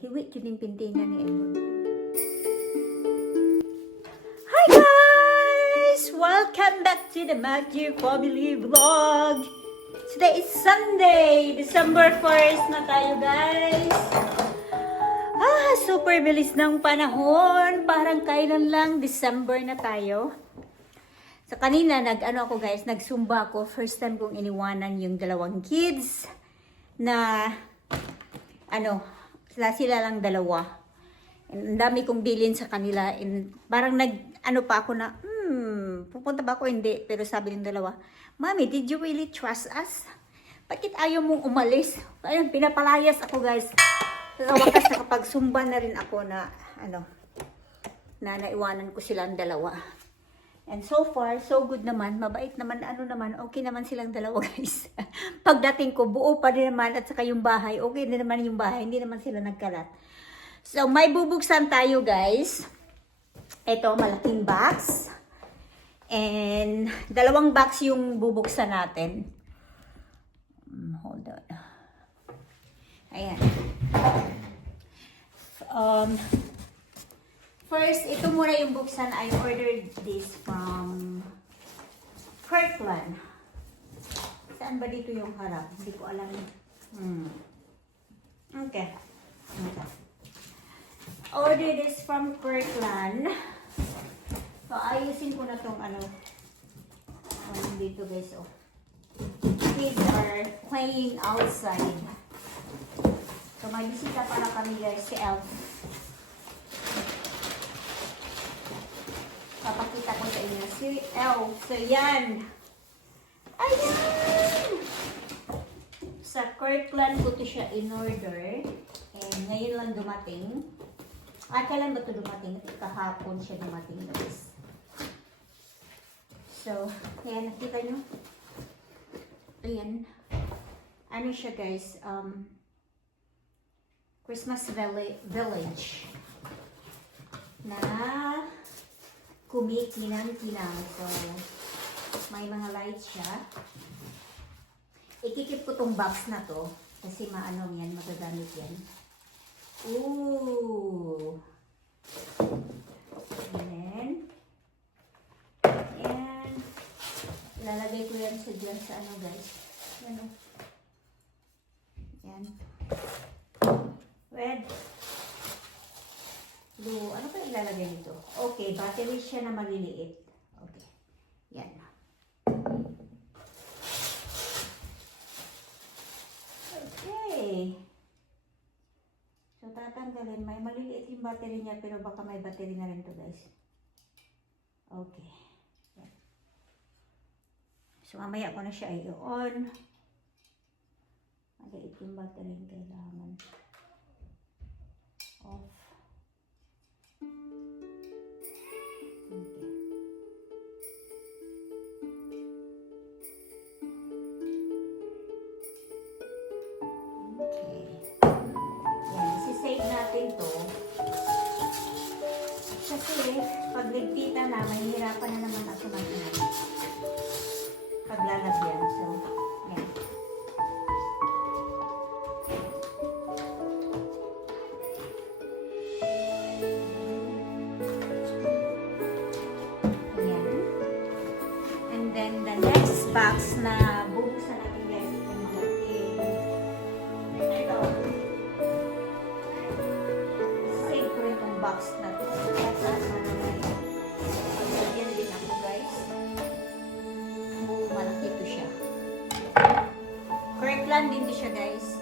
hiwi yun yung pintingan ni Edward. Hi guys! Welcome back to the Matthew Family Vlog! Today is Sunday, December 1st na tayo guys. Super bilis ng panahon. Parang kailan lang, December na tayo. So kanina ako guys, nagsumba ako. First time kong iniwanan yung dalawang kids na sila lang dalawa. And ang dami kong bilin sa kanila. And parang pa ako na, pupunta ba ako? Hindi. Pero sabi ng dalawa, Mommy, did you really trust us? Bakit ayaw mong umalis? Ayun, pinapalayas ako guys. Sa wakas nakapagsumba na rin ako na na naiwanan ko silang dalawa. And so far, so good naman, mabait naman, okay naman silang dalawa guys. Pagdating ko, buo pa rin naman at saka yung bahay, okay din naman yung bahay, hindi naman sila nagkalat. So, may bubuksan tayo guys. Ito, malaking box. And, dalawang box yung bubuksan natin. Hold on. Ayan. First, ito muna yung buksan. I ordered this from Kirkland. Saan ba dito yung harap? Hindi ko alam. Okay. Ordered this from Kirkland. So, ayusin ko na tong dito guys. Oh. Kids are playing outside. So, may bisita para kami guys si Elf. Papakita ko sa inyo si Elf. So, yan. Ayan! Sa Kirkland ko ito siya in-order. And ngayon lang dumating. Kailan ba ito dumating? Kahapon siya dumating guys. So, ayan. Nakita nyo? Ayan. Ano siya guys? Christmas Village na kumikinang-kinang. So, may mga lights siya. Ikikip ko tong box na to kasi yan, magagamit yan. Ooh! And ilalagay ko yan dyan sa guys. Yan. Red, blue, ano pa ilalagay nito? Okay, battery siya na maliliit. Okay, yan. Okay. So, tatanggalin. May maliliit yung battery niya, pero baka may battery na rin to guys. Okay. Yan. So, mamaya ko na siya i-on. Maliit yung battery kailangan. Off. Okay. Okay. Yan, isi-save natin to. Kasi pag nagpita na, mahihirapan na naman ako paglalagyan. So, yan. Box na bubuksan natin guys, itong malaking ito, save ko rin itong box na ito yan din ako guys. Malaki ito siya. Kirkland din siya guys.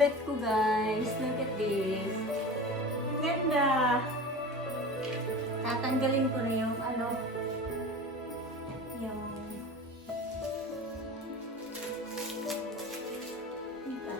velvet ko, guys. Look at this. Ganda. Tatanggalin ko na yung ano. Yung... Ika.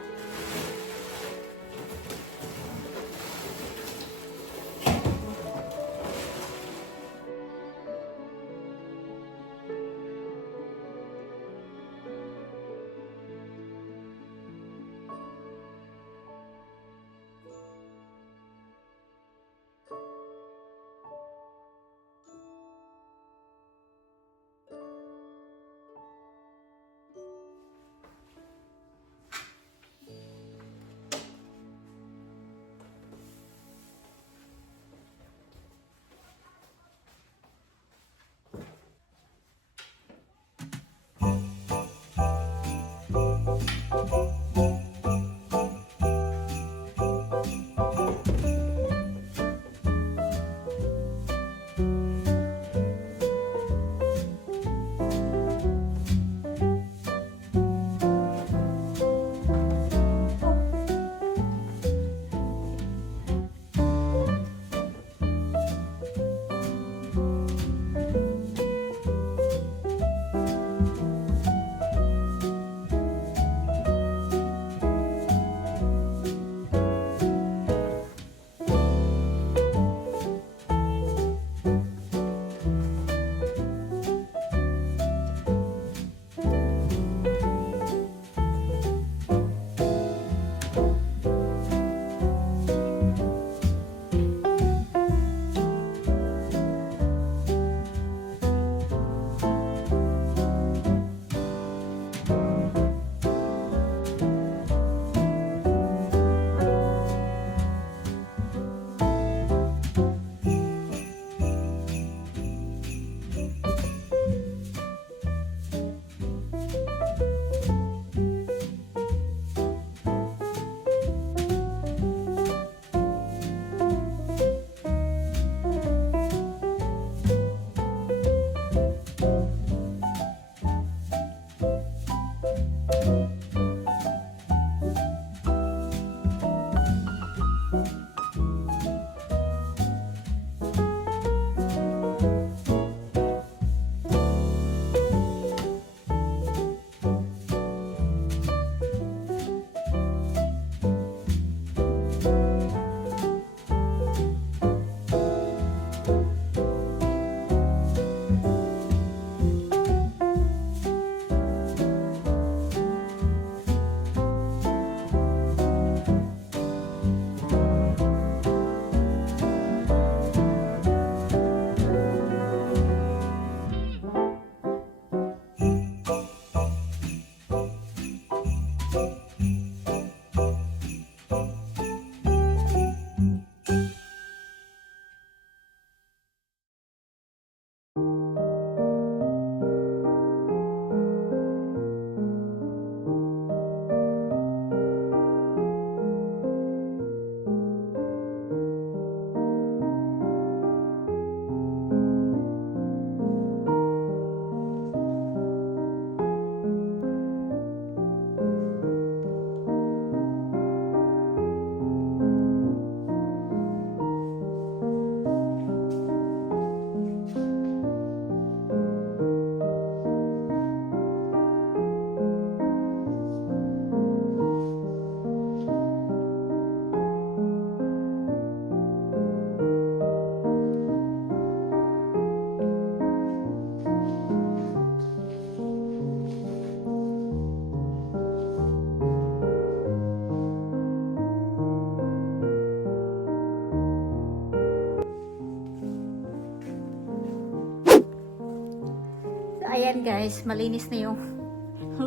Ayan guys, malinis na yung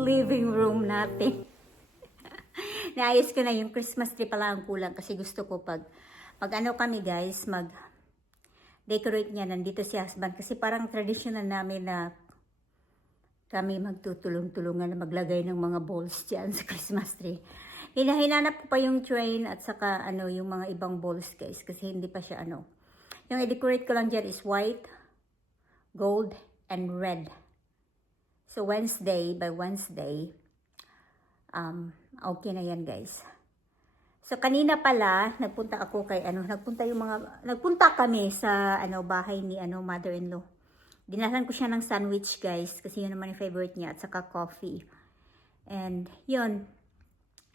living room natin. Naayos ko na yung Christmas tree pala ang kulang kasi gusto ko pag ano kami guys, mag-decorate niya nandito si husband kasi parang traditional namin na kami magtutulong-tulungan na maglagay ng mga balls dyan sa Christmas tree. Hinanap ko pa yung train at saka ano, yung mga ibang balls guys kasi hindi pa siya ano. Yung i-decorate ko lang dyan is white, gold, and red. So by Wednesday, okay na yan guys. So kanina pala, nagpunta ako kay nagpunta kami sa bahay ni mother-in-law. Dinalan ko siya ng sandwich, guys, kasi yun naman yung favorite niya, at saka coffee. And yun,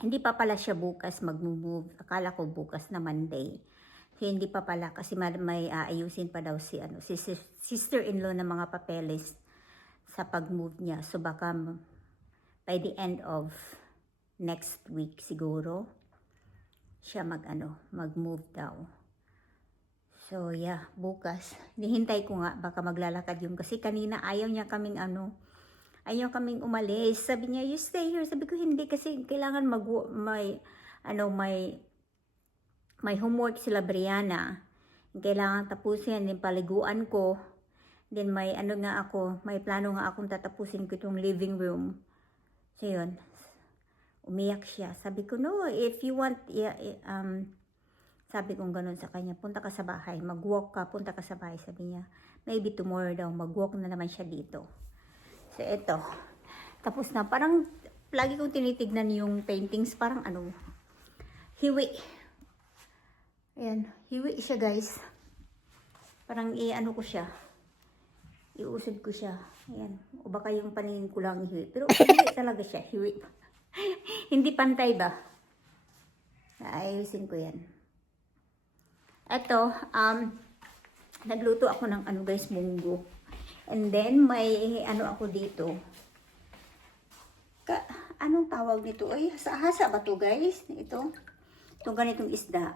hindi pa pala siya bukas mag-move. Akala ko bukas na Monday. So, hindi pa pala kasi may ayusin pa daw si sister-in-law ng mga papeles sa pag-move niya. So baka by the end of next week siguro siya mag-move daw. So yeah, bukas. Hihintay ko nga, baka maglalakad yung kasi kanina ayaw kaming umalis. Sabi niya, you stay here. Sabi ko hindi kasi kailangan may homework sila Brianna. Kailangan tapusin yung paliguan ko. Then may may plano nga akong tatapusin ko itong living room. So yun, umiyak siya. Sabi ko, no, if you want, sabi kong ganun sa kanya, punta ka sa bahay, mag-walk ka, punta ka sa bahay. Sabi niya, maybe tomorrow daw, mag-walk na naman siya dito. So, eto. Tapos na, parang, lagi kong tinitignan yung paintings, parang hiwi. Ayan, hiwi siya, guys. Parang ko siya. Iusod ko siya. Ayan. O baka yung paningin ko lang hiwi. Pero hiwi talaga siya, hiwi. Hindi pantay ba? Ayusin ko yan. Ito, nagluto ako ng guys, munggo. And then, may ako dito. Anong tawag nito? Ay, hasa ba to, guys? Ito. Itong ganitong isda.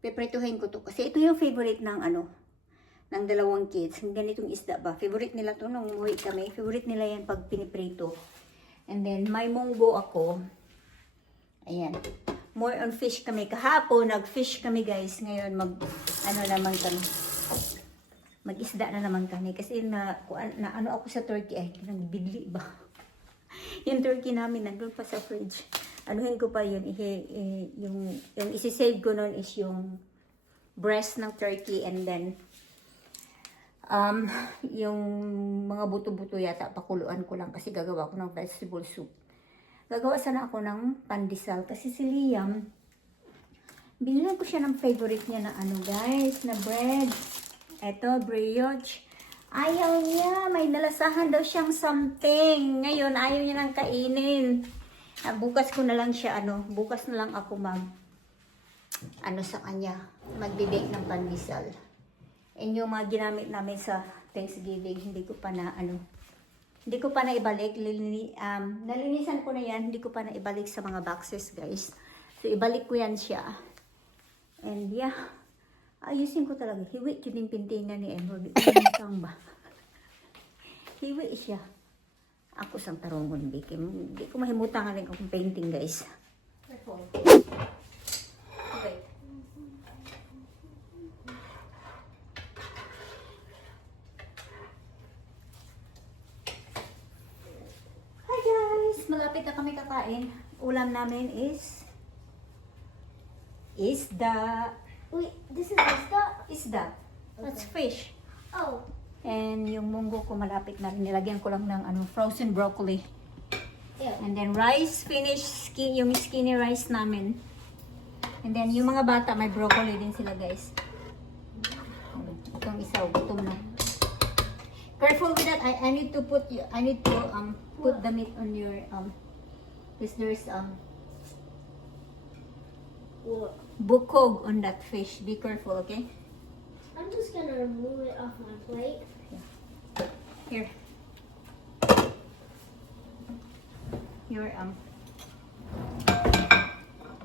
Piprituhin ko to. Kasi ito yung favorite ng ng dalawang kids. Yung ganitong isda ba? Favorite nila to nung umuwi kami. Favorite nila yan pag piniprito. And then, may munggo ako. Ayan. More on fish kami. Kahapon, nag-fish kami, guys. Ngayon, naman kami. Mag-isda na naman kami. Kasi ako sa turkey. Ay, nagbidli ba? Yung turkey namin, nandun pa sa fridge. Anuhin ko pa yun. Yung isi-save ko nun is yung breast ng turkey. And then, yung mga buto-buto yata, pakuluan ko lang. Kasi gagawa ko ng vegetable soup. Gagawa sana ako ng pandesal kasi si Liam, binili ko siya ng favorite niya na guys, na bread. Eto, brioche. Ayaw niya, may nalasahan daw siyang something. Ngayon, ayaw niya nang kainin. Bukas ko na lang siya, bukas na lang ako sa kanya, magbe-bake ng pandesal. And yung mga ginamit namin sa Thanksgiving, hindi ko pa na ibalik. Nalinisan ko na yan. Hindi ko pa na ibalik sa mga boxes, guys. So, ibalik ko yan siya. And yeah, ayusin ko talaga. Hiwi yun yung pintingan ni Edward. Ba? Hiwi siya. Ako sang tarungon, Vicky. Hindi ko mahimutangan rin akong painting, guys. Okay. Malapit na kami kakain. Ulam namin is isda. Wait, this is isda? Isda. That's fish. Oh. And yung munggo ko malapit na rin. Nilagyan ko lang ng frozen broccoli. Yeah. And then rice, yung skinny rice namin. And then yung mga bata, may broccoli din sila, guys. Itong isa, gutom na. Careful with that. I need to put the meat on your because there's bukog on that fish. Be careful, okay? I'm just gonna remove it off my plate. Here. Your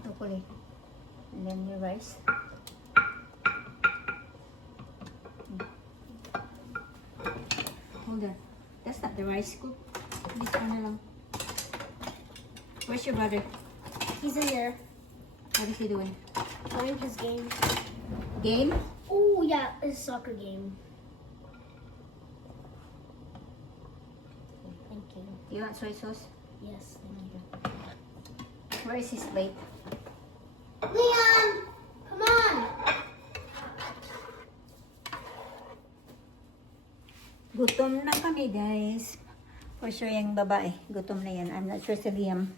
broccoli. And then your rice. Hold on. That's not the rice scoop. This one na lang. Where's your brother? He's in there What is he doing? playing his game. Game? Oh yeah, his soccer game. Thank you. Do you want soy sauce? Yes, thank you. Where is his plate? Leon, come on. Gutom na kami, guys. For sure yung babae. Gutom na yan. I'm not sure si Liam.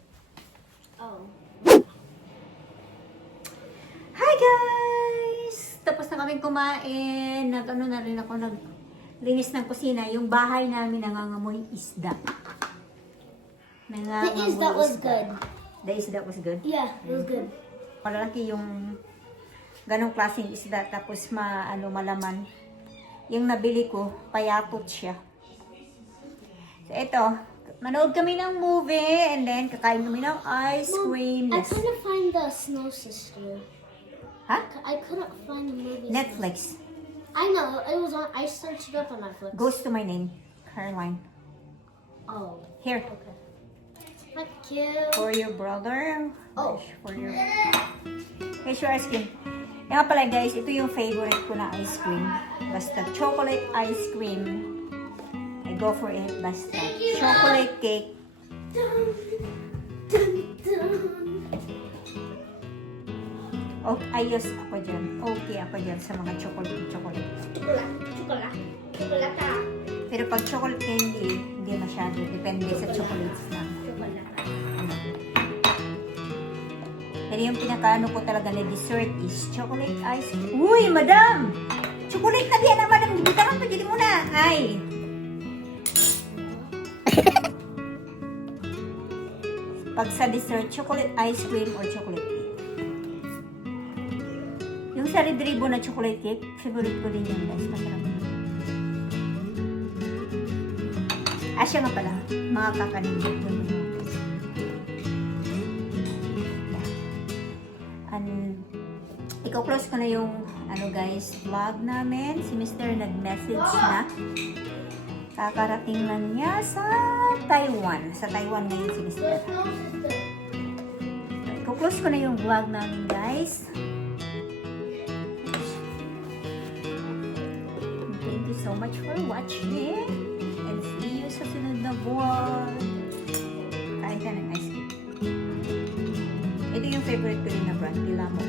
Oh. guys! Tapos na kaming kumain. Nag-ano na rin ako, naglinis ng kusina. Yung bahay namin nangangamoy isda. The is that was good. The isda was good. Yeah, it was good. Malalaki yung ganong klaseng isda. Tapos malaman. Yung nabili ko, payatot siya. So ito, manood kami ng movie and then kakain kami ng ice cream. I Yes. couldn't find the Snow Sister. Ha? I couldn't find the movie. Netflix. I know it was on. I searched it up on Netflix. Goes to my name. Caroline. Oh, Here. okay. Thank you. For your brother. Oh. For your... Here's your ice cream. Yan nga pala guys, ito yung favorite ko na ice cream. Basta chocolate ice cream. I go for it. Basta chocolate cake. Dun, dun, dun. Oh, ayos ako dyan. Okay ako dyan sa mga chocolate. Chocolate, chocolate, chocolate, Pero pag chocolate candy, hindi masyado. Depende sa chocolates lang. chocolate. Pero yung pinakaano ko talaga na dessert is chocolate ice cream. Uy, madam! Chocolate na diyan na, madam. Hindi ka lang, pagdili mo na. Ay! Pag sa dessert, chocolate ice cream or chocolate cake. Yung sa Red Ribbon na chocolate cake, favorite ko din yun, guys. Masarap. Siya nga pala. Mga kakanin. Iko-close ko na yung guys, vlog namin. Si Mr. nag-message na. Kakarating lang niya sa Taiwan. Sa Taiwan ngayon si Mr. Iko-close ko na yung vlog namin guys. Thank you so much for watching. And see you sa sunod na vlog. Kain ka ng ice cream. Ito yung favorite ko rin na brand. Tilamo.